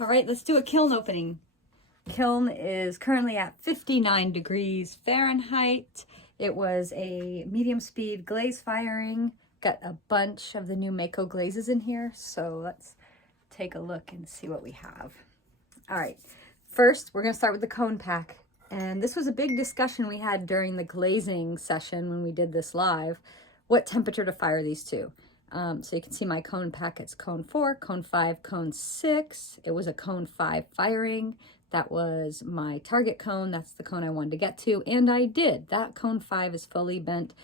All right, let's do a kiln opening. Kiln is currently at 59 degrees Fahrenheit. It was a medium speed glaze firing. Got a bunch of the new Mayco Glazes in here, so let's take a look and see what we have. All right, first we're gonna start with the cone pack. And this was a big discussion we had during the glazing session when we did this live, what temperature to fire these to. So you can see my cone pack, it's cone 4, cone 5, cone 6. It was a cone 5 firing. That was my target cone. That's the cone I wanted to get to, and I did. That cone 5 is fully bent.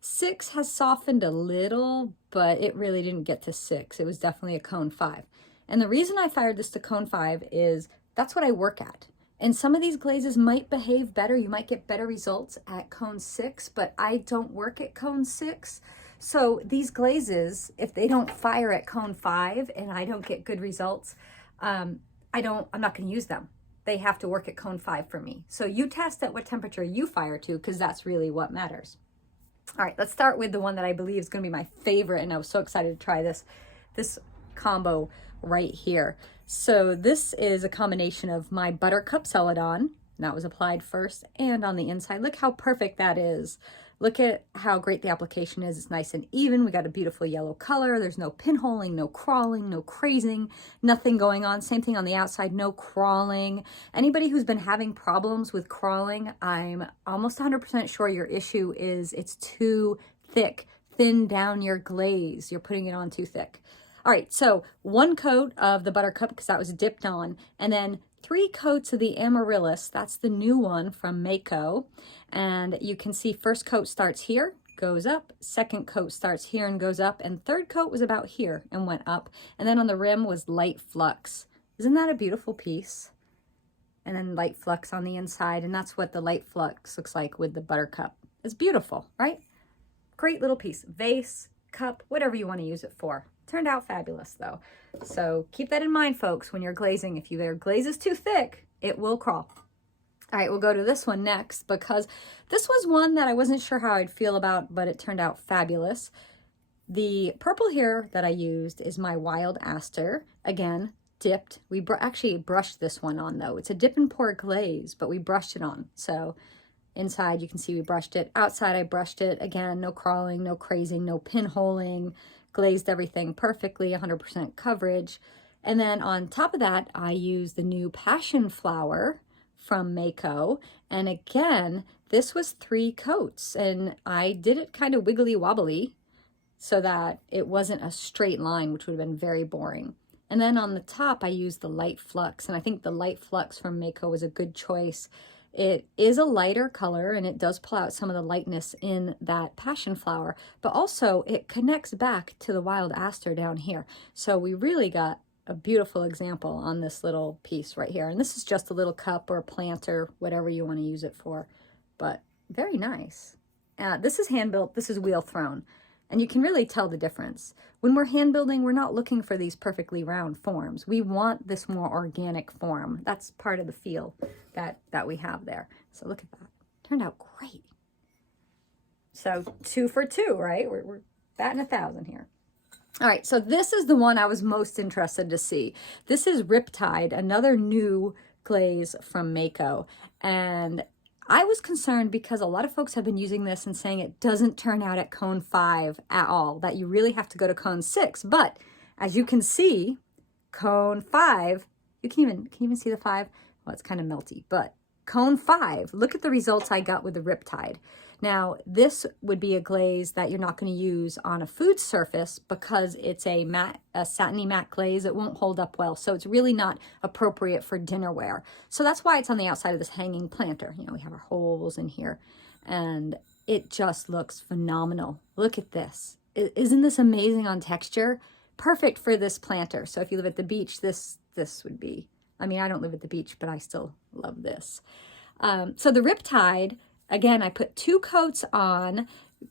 6 has softened a little, but it really didn't get to 6. It was definitely a cone 5. And the reason I fired this to cone 5 is that's what I work at. And some of these glazes might behave better. You might get better results at cone 6, but I don't work at cone 6. So these glazes, if they don't fire at cone 5 and I don't get good results, I'm not going to use them. They have to work at cone 5 for me. So you test at what temperature you fire to, because that's really what matters. All right, let's start with the one that I believe is going to be my favorite, and I was so excited to try this combo right here. So this is a combination of my Buttercup celadon, that was applied first, and on the inside. Look how perfect that is. Look at how great the application is. It's nice and even. We got a beautiful yellow color. There's no pinholing, no crawling, no crazing, nothing going on. Same thing on the outside, no crawling. Anybody who's been having problems with crawling, I'm almost 100% sure your issue is it's too thick. Thin down your glaze. You're putting it on too thick. All right, so 1 coat of the Buttercup, because that was dipped on, and then 3 coats of the amaryllis. That's the new one from Mayco. And you can see first coat starts here, goes up, second coat starts here and goes up, and third coat was about here and went up. And then on the rim was light flux. Isn't that a beautiful piece? And then light flux on the inside, and that's what the light flux looks like with the Buttercup. It's beautiful, right? Great little piece. Vase, cup, whatever you want to use it for. Turned out fabulous though. So keep that in mind, folks, when you're glazing. If your glaze is too thick, it will crawl. All right, we'll go to this one next, because this was one that I wasn't sure how I'd feel about, but it turned out fabulous. The purple here that I used is my wild Astor. Again, dipped. We actually brushed this one on though. It's a dip and pour glaze, but we brushed it on. So inside you can see we brushed it. Outside I brushed it. Again, no crawling, no crazing, no pinholing. Glazed everything perfectly, 100% coverage. And then on top of that, I used the new passion flower from Mayco. And again, this was 3 coats, and I did it kind of wiggly wobbly so that it wasn't a straight line, which would have been very boring. And then on the top, I used the light flux, and I think the light flux from Mayco was a good choice. It is a lighter color, and it does pull out some of the lightness in that passion flower, but also it connects back to the wild Astor down here. So we really got a beautiful example on this little piece right here. And this is just a little cup or a planter, whatever you want to use it for, but very nice. This is hand built, this is wheel thrown. And you can really tell the difference. When we're hand building, we're not looking for these perfectly round forms. We want this more organic form. That's part of the feel that we have there. So look at that. Turned out great. So 2 for 2, right? We're batting 1,000 here. All right, so this is the one I was most interested to see. This is Riptide, another new glaze from Mayco. And I was concerned because a lot of folks have been using this and saying it doesn't turn out at cone 5 at all, that you really have to go to cone 6. But as you can see, cone 5, you can even see the 5? Well, it's kind of melty, but cone 5, look at the results I got with the Riptide. Now, this would be a glaze that you're not going to use on a food surface because it's a satiny matte glaze. It won't hold up well, so it's really not appropriate for dinnerware. So that's why it's on the outside of this hanging planter. You know, we have our holes in here, and it just looks phenomenal. Look at this. Isn't this amazing on texture? Perfect for this planter. So if you live at the beach, this would be, I mean, I don't live at the beach, but I still love this. So the Riptide, again, I put 2 coats on,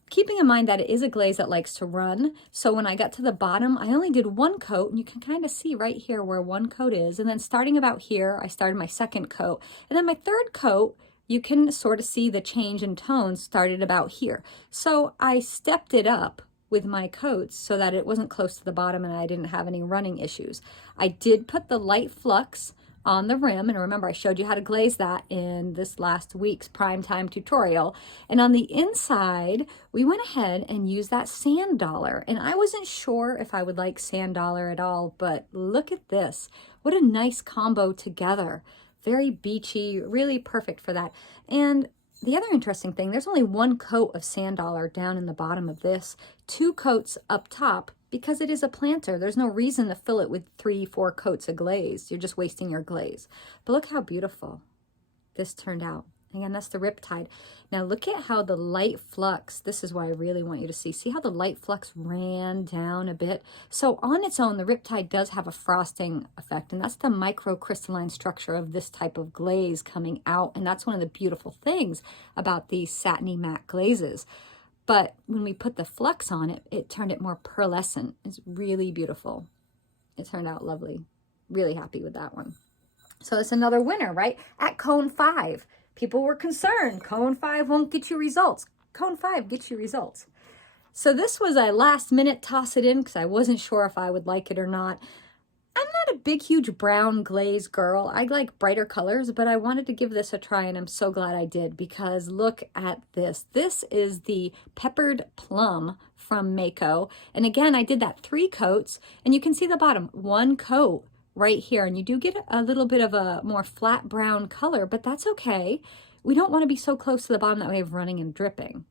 keeping in mind that it is a glaze that likes to run. So when I got to the bottom, I only did 1 coat, and you can kind of see right here where 1 coat is. And then starting about here, I started my 2nd coat. And then my 3rd coat, you can sort of see the change in tone started about here. So I stepped it up with my coats so that it wasn't close to the bottom and I didn't have any running issues. I did put the light flux on the rim, and remember I showed you how to glaze that in this last week's Primetime tutorial. And on the inside we went ahead and used that sand dollar, and I wasn't sure if I would like sand dollar at all, but look at this. What a nice combo together. Very beachy, really perfect for that. And the other interesting thing, there's only one coat of sand dollar down in the bottom of this, 2 coats up top, because it is a planter. There's no reason to fill it with 3-4 coats of glaze. You're just wasting your glaze. But look how beautiful this turned out. Again, that's the Riptide. Now look at how the light flux, this is why I really want you to see how the light flux ran down a bit. So on its own, the Riptide does have a frosting effect, and that's the microcrystalline structure of this type of glaze coming out. And that's one of the beautiful things about these satiny matte glazes. But when we put the flux on it, it turned it more pearlescent. It's really beautiful. It turned out lovely. Really happy with that one. So it's another winner, right? At Cone 5. People were concerned, Cone 5 won't get you results. Cone 5 gets you results. So this was a last minute toss it in because I wasn't sure if I would like it or not. I'm not a big, huge brown glaze girl. I like brighter colors, but I wanted to give this a try, and I'm so glad I did because look at this. This is the Peppered Plum from Mayco. And again, I did that 3 coats, and you can see the bottom, 1 coat right here, and you do get a little bit of a more flat brown color, but that's okay. We don't want to be so close to the bottom that we have running and dripping.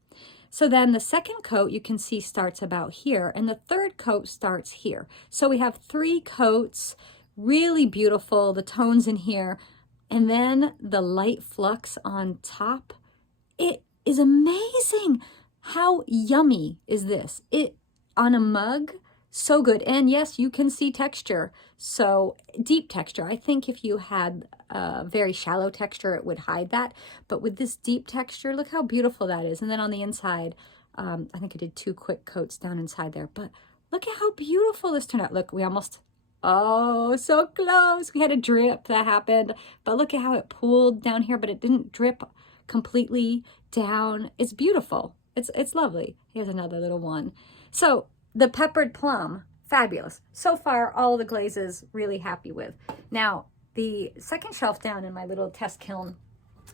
So then the second coat you can see starts about here, and the third coat starts here. So we have 3 coats, really beautiful, the tones in here, and then the light flux on top. It is amazing. How yummy is this? It on a mug. So good. And yes, you can see texture. So deep texture. I think if you had a very shallow texture, it would hide that. But with this deep texture, look how beautiful that is. And then on the inside, I think I did 2 quick coats down inside there. But look at how beautiful this turned out. Look, we almost, oh, so close. We had a drip that happened. But look at how it pooled down here, but it didn't drip completely down. It's beautiful. It's lovely. Here's another little one. So the Peppered Plum, fabulous. So far, all the glazes really happy with. Now, the second shelf down in my little test kiln,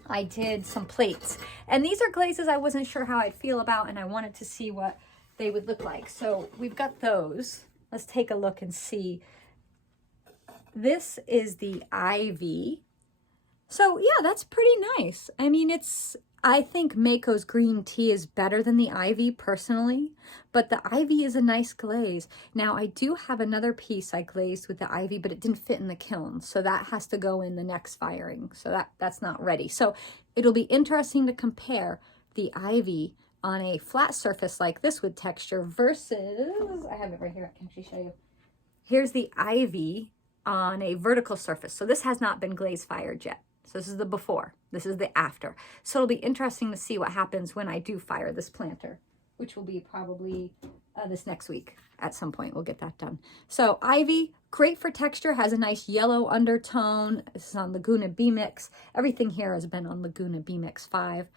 I did some plates. And these are glazes I wasn't sure how I'd feel about, and I wanted to see what they would look like. So we've got those. Let's take a look and see. This is the Ivy. So yeah, that's pretty nice. I mean, I think Mayco's green tea is better than the Ivy personally, but the Ivy is a nice glaze. Now I do have another piece I glazed with the Ivy, but it didn't fit in the kiln. So that has to go in the next firing. So that's not ready. So it'll be interesting to compare the Ivy on a flat surface like this with texture versus, I have it right here, I can actually show you. Here's the Ivy on a vertical surface. So this has not been glaze fired yet. So this is the before, this is the after. So it'll be interesting to see what happens when I do fire this planter, which will be probably this next week at some point. We'll get that done. So Ivy, great for texture, has a nice yellow undertone. This is on Laguna B-Mix. Everything here has been on Laguna B-Mix 5.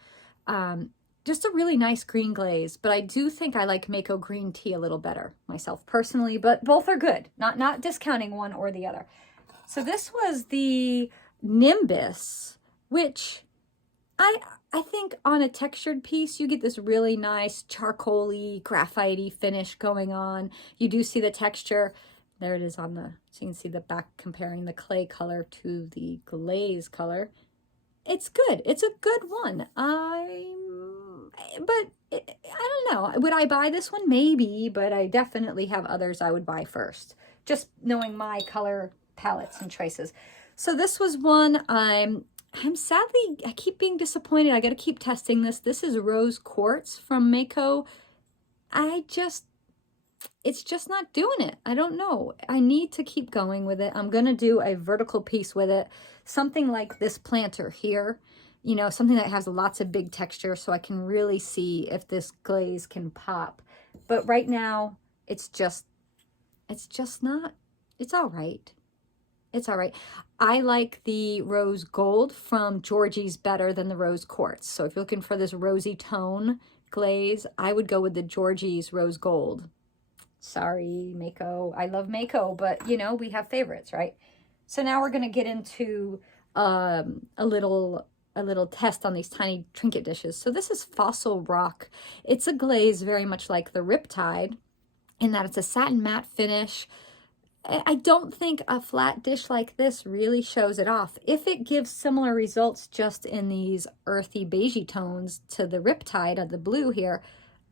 Just a really nice green glaze, but I do think I like Mayco green tea a little better myself personally, but both are good. Not discounting one or the other. So this was the Nimbus, which I think on a textured piece, you get this really nice charcoaly, graphite-y finish going on. You do see the texture. There it is on the, so you can see the back comparing the clay color to the glaze color. It's good. It's a good one. I don't know. Would I buy this one? Maybe, but I definitely have others I would buy first. Just knowing my color palettes and choices. So this was one I'm sadly, I keep being disappointed. I got to keep testing this. This is Rose Quartz from Mayco. It's just not doing it. I don't know. I need to keep going with it. I'm going to do a vertical piece with it. Something like this planter here. You know, something that has lots of big texture so I can really see if this glaze can pop. But right now, it's just not, it's all right. It's all right. I like the rose gold from Georgie's better than the rose quartz. So if you're looking for this rosy tone, glaze, I would go with the Georgie's Rose Gold. Sorry, Mayco. I love Mayco, but you know, we have favorites, right? So now we're gonna get into a little test on these tiny trinket dishes. So this is Fossil Rock. It's a glaze very much like the Riptide in that it's a satin matte finish. I don't think a flat dish like this really shows it off. If it gives similar results just in these earthy beigey tones to the Riptide of the blue here,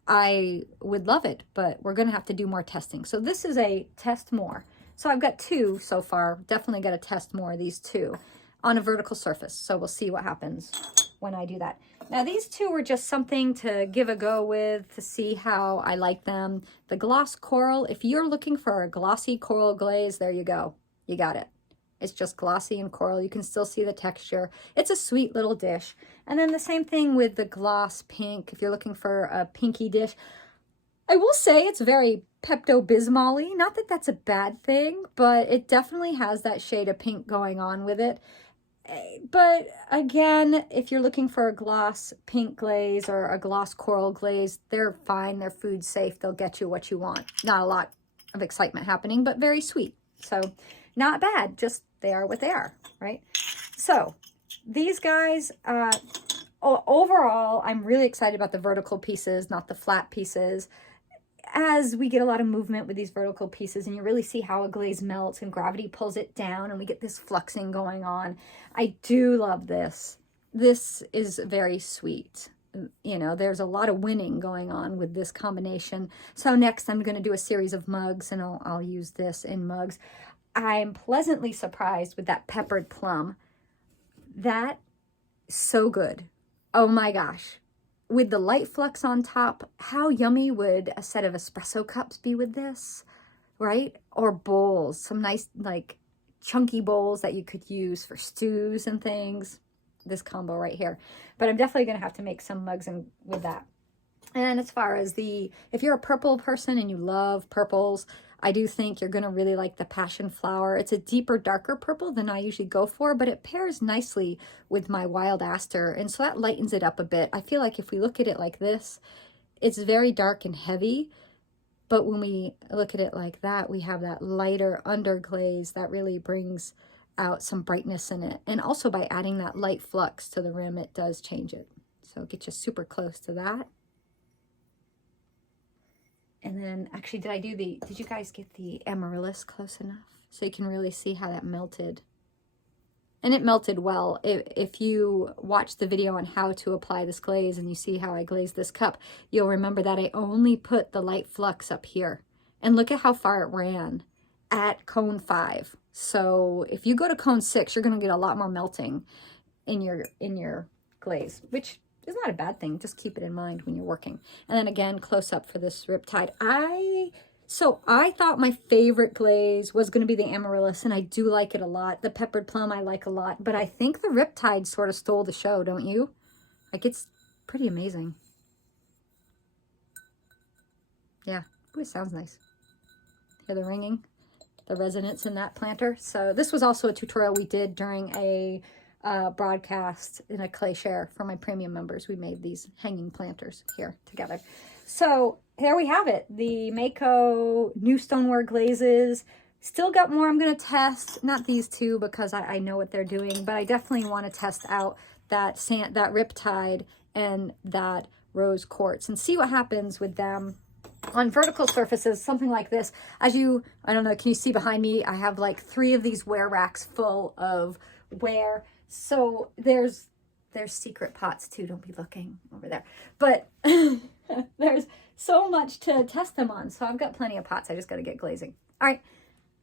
I would love it, but we're going to have to do more testing. So this is a test more. So I've got two so far. Definitely got to test more of these two on a vertical surface. So we'll see what happens when I do that. Now these two were just something to give a go with, to see how I like them. The gloss coral, if you're looking for a glossy coral glaze, there you go. You got it. It's just glossy and coral. You can still see the texture. It's a sweet little dish. And then the same thing with the gloss pink. If you're looking for a pinky dish, I will say it's very Pepto-Bismol-y. Not that that's a bad thing, but it definitely has that shade of pink going on with it. But again, if you're looking for a gloss pink glaze or a gloss coral glaze, they're fine. They're food safe. They'll get you what you want. Not a lot of excitement happening, but very sweet. So not bad. Just they are what they are, right? So these guys, overall, I'm really excited about the vertical pieces, not the flat pieces. As we get a lot of movement with these vertical pieces and you really see how a glaze melts and gravity pulls it down and we get this fluxing going on. I do love this. This is very sweet. You know, there's a lot of winning going on with this combination. So next I'm going to do a series of mugs and I'll use this in mugs. I'm pleasantly surprised with that peppered plum. That, so good. Oh my gosh. With the light flux on top, how yummy would a set of espresso cups be with this, right? Or bowls, some nice like chunky bowls that you could use for stews and things. This combo right here. But I'm definitely going to have to make some mugs with that. And as far as if you're a purple person and you love purples, I do think you're going to really like the passion flower. It's a deeper, darker purple than I usually go for, but it pairs nicely with my wild Astor. And so that lightens it up a bit. I feel like if we look at it like this, it's very dark and heavy. But when we look at it like that, we have that lighter underglaze that really brings out some brightness in it. And also by adding that light flux to the rim, it does change it. So get you super close to that. And then, actually, did you guys get the amaryllis close enough? So you can really see how that melted. And it melted well. If you watch the video on how to apply this glaze and you see how I glazed this cup, you'll remember that I only put the light flux up here. And look at how far it ran at cone 5. So if you go to cone 6, you're going to get a lot more melting in your glaze, which is not a bad thing. Just keep it in mind when you're working. And then again, close up for this Riptide. So I thought my favorite glaze was going to be the amaryllis, and I do like it a lot. The peppered plum I like a lot, but I think the Riptide sort of stole the show, don't you? Like, it's pretty amazing. Yeah, ooh, it sounds nice. Hear the ringing, the resonance in that planter. So this was also a tutorial we did during a broadcast in a ClayShare for my premium members. We made these hanging planters here together. So here we have it, the Mayco new stoneware glazes. Still got more I'm going to test, not these two because I know what they're doing, but I definitely want to test out that Riptide and that rose quartz and see what happens with them on vertical surfaces, something like this. I don't know, can you see behind me? I have like 3 of these ware racks full of ware. So there's secret pots too. Don't be looking over there. But there's so much to test them on. So I've got plenty of pots. I just got to get glazing. All right.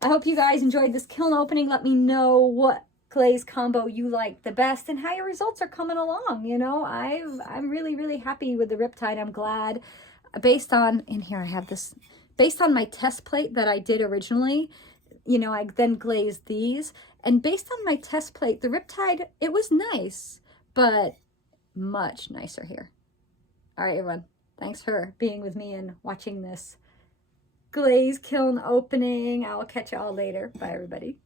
I hope you guys enjoyed this kiln opening. Let me know what glaze combo you like the best and how your results are coming along. You know, I'm really, really happy with the Riptide. I'm glad based on my test plate that I did originally. You know, I then glazed these. And based on my test plate, the Riptide, it was nice, but much nicer here. All right, everyone. Thanks for being with me and watching this glaze kiln opening. I'll catch you all later. Bye, everybody.